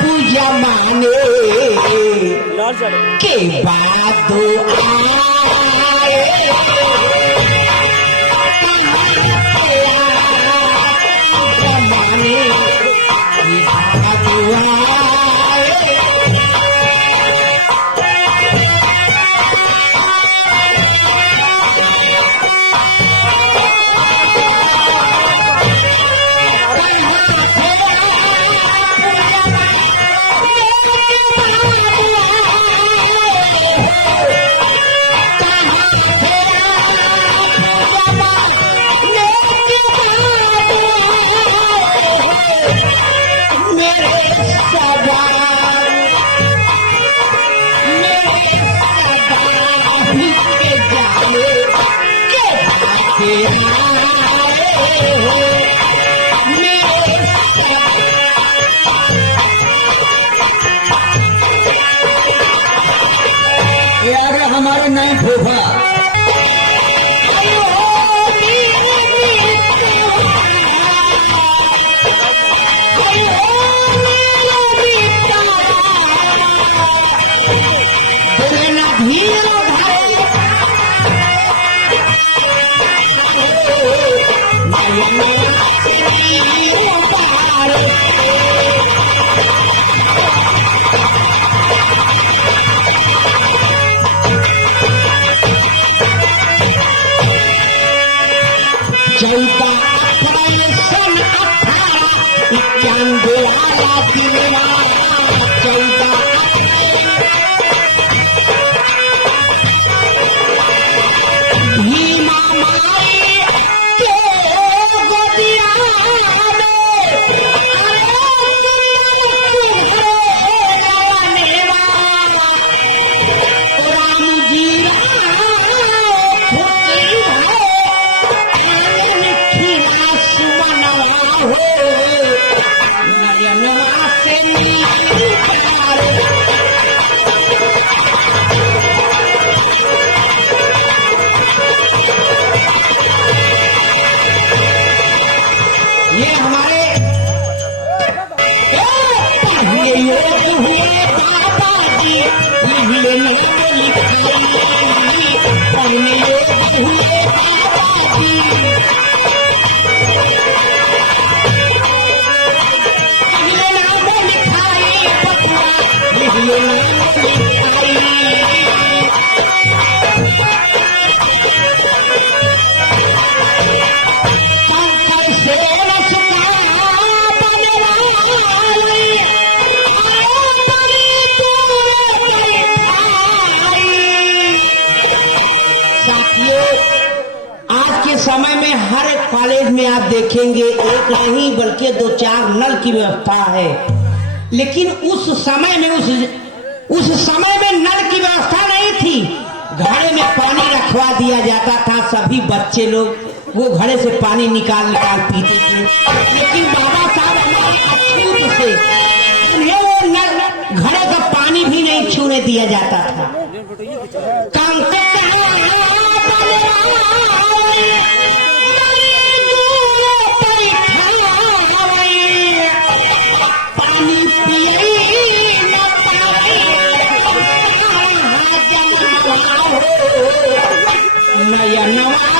पूजा माने के बाद आए माने के बाद आए हमारे नहीं फोफा चौथा सन 1891 आया दिलवा चौथा भीमा माई के गोदिया राम जी ये हमारे पहले योग हुए बाबा जी पहले योग हुए बाबा जी पहले नाम लिखाई पटुआ पहले नाम लिखाई आज के समय में हर एक कॉलेज में आप देखेंगे एक नहीं बल्कि 2-4 नल की व्यवस्था है, लेकिन उस समय में नल की व्यवस्था नहीं थी। घड़े में पानी रखवा दिया जाता था, सभी बच्चे लोग वो घड़े से पानी निकाल पीते थे। लेकिन बाबा साहब छूट से उन्हें वो नल घड़े का पानी भी नहीं छूने दिया जाता था। पानी नया नवा